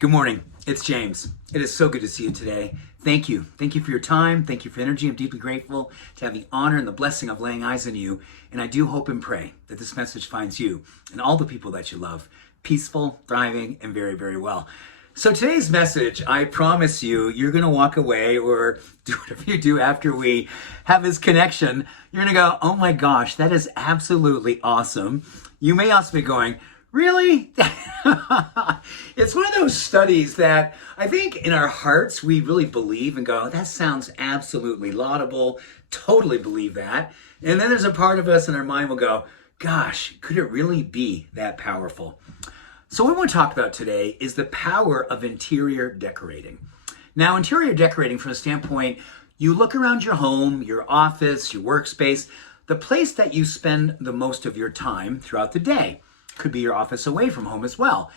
Good morning. It's James. It is so good to see you today. Thank you. Thank you for your time. Thank you for your energy. I'm deeply grateful to have the honor and the blessing of laying eyes on you. And I do hope and pray that this message finds you and all the people that you love peaceful, thriving, and very, very well. So today's message, I promise you, you're going to walk away or do whatever you do after we have this connection. You're going to go, oh my gosh, that is absolutely awesome. You may also be going, really? It's one of those studies that I think in our hearts we really believe and go, that sounds absolutely laudable, totally believe that. And then there's a part of us in our mind will go, gosh, could it really be that powerful? So what we want to talk about today is the power of interior decorating. Now, interior decorating from the standpoint, you look around your home, your office, your workspace, the place that you spend the most of your time throughout the day. Could be your office away from home as well.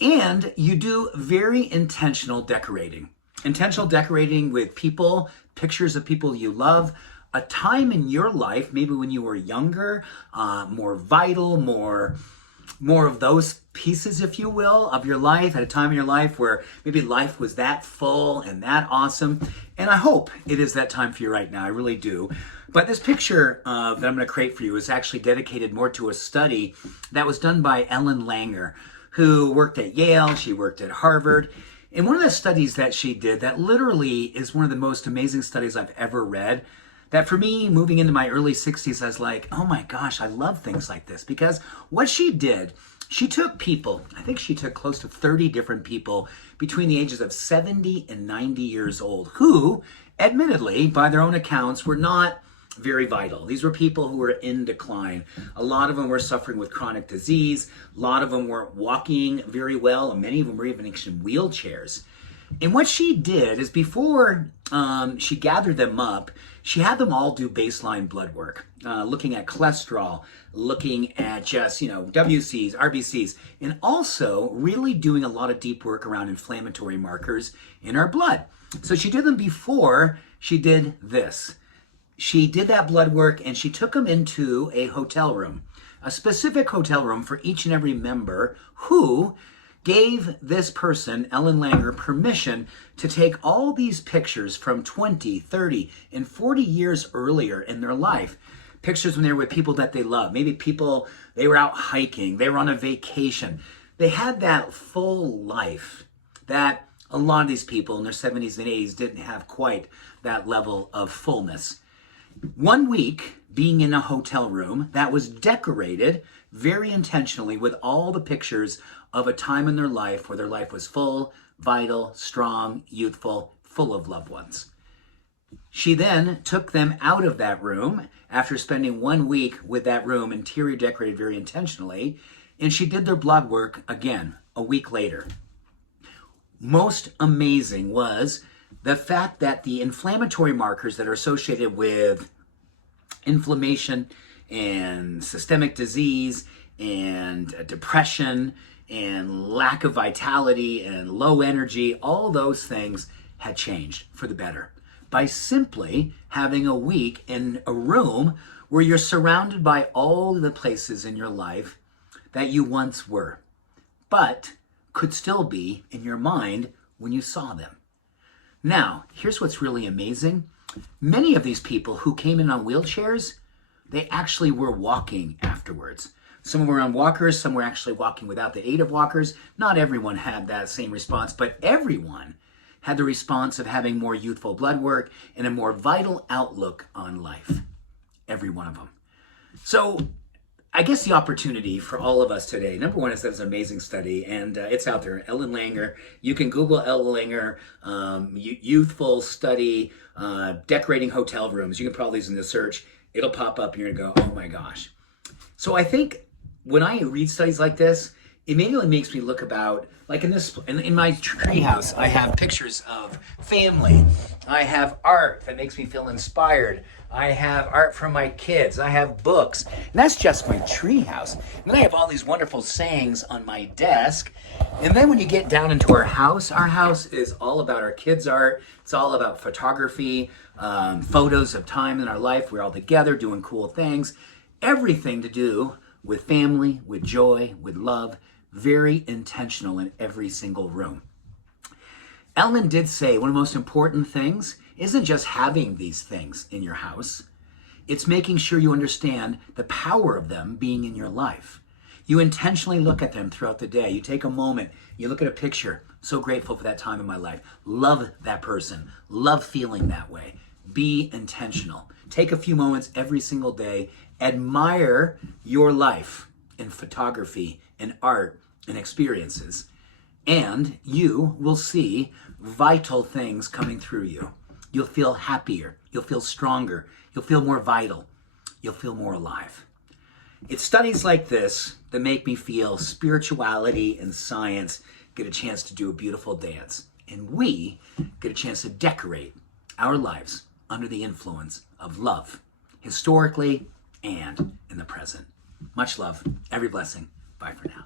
And you do very intentional decorating. Intentional decorating with people, pictures of people you love, a time in your life, maybe when you were younger, more vital, more of those pieces, if you will, of your life, at a time in your life where maybe life was that full and that awesome. And I hope it is that time for you right now. I really do. But this picture that I'm going to create for you is actually dedicated more to a study that was done by Ellen Langer, who worked at Yale. She worked at Harvard. And one of the studies that she did that literally is one of the most amazing studies I've ever read, that for me, moving into my early 60s, I was like, oh my gosh, I love things like this. Because what she did, she took people, I think she took close to 30 different people between the ages of 70 and 90 years old, who, admittedly, by their own accounts, were not very vital. These were people who were in decline. A lot of them were suffering with chronic disease. A lot of them weren't walking very well, and many of them were even in wheelchairs. And what she did is before she gathered them up, she had them all do baseline blood work, looking at cholesterol, looking at just, WCs, RBCs, and also really doing a lot of deep work around inflammatory markers in our blood. So she did them before she did this. She did that blood work and she took them into a hotel room, a specific hotel room for each and every member who gave this person, Ellen Langer, permission to take all these pictures from 20, 30, and 40 years earlier in their life. Pictures when they were with people that they love. Maybe people, they were out hiking, they were on a vacation. They had that full life that a lot of these people in their 70s and 80s didn't have quite that level of fullness. 1 week being in a hotel room that was decorated very intentionally with all the pictures of a time in their life where their life was full, vital, strong, youthful, full of loved ones. She then took them out of that room after spending 1 week with that room interior decorated very intentionally, and she did their blood work again a week later. Most amazing was the fact that the inflammatory markers that are associated with inflammation and systemic disease and depression and lack of vitality and low energy, all those things had changed for the better by simply having a week in a room where you're surrounded by all the places in your life that you once were, but could still be in your mind when you saw them. Now, here's what's really amazing. Many of these people who came in on wheelchairs, they actually were walking afterwards. Some were on walkers, some were actually walking without the aid of walkers. Not everyone had that same response, but everyone had the response of having more youthful blood work and a more vital outlook on life. Every one of them. So I guess the opportunity for all of us today, number one, is that it's an amazing study, and it's out there. Ellen Langer. You can Google Ellen Langer, youthful study, decorating hotel rooms. You can put all these in the search. It'll pop up, and you're going to go, oh my gosh. So I think when I read studies like this, it immediately makes me look about, like in my treehouse, I have pictures of family. I have art that makes me feel inspired. I have art from my kids. I have books. And that's just my treehouse. And then I have all these wonderful sayings on my desk. And then when you get down into our house is all about our kids' art. It's all about photography, photos of time in our life. We're all together doing cool things. Everything to do with family, with joy, with love. Very intentional in every single room. Ellman did say one of the most important things isn't just having these things in your house. It's making sure you understand the power of them being in your life. You intentionally look at them throughout the day. You take a moment, you look at a picture. So grateful for that time in my life. Love that person. Love feeling that way. Be intentional. Take a few moments every single day. Admire your life in photography, in art, in experiences. And you will see vital things coming through you. You'll feel happier. You'll feel stronger. You'll feel more vital. You'll feel more alive. It's studies like this that make me feel spirituality and science get a chance to do a beautiful dance. And we get a chance to decorate our lives under the influence of love, historically and in the present. Much love. Every blessing. Bye for now.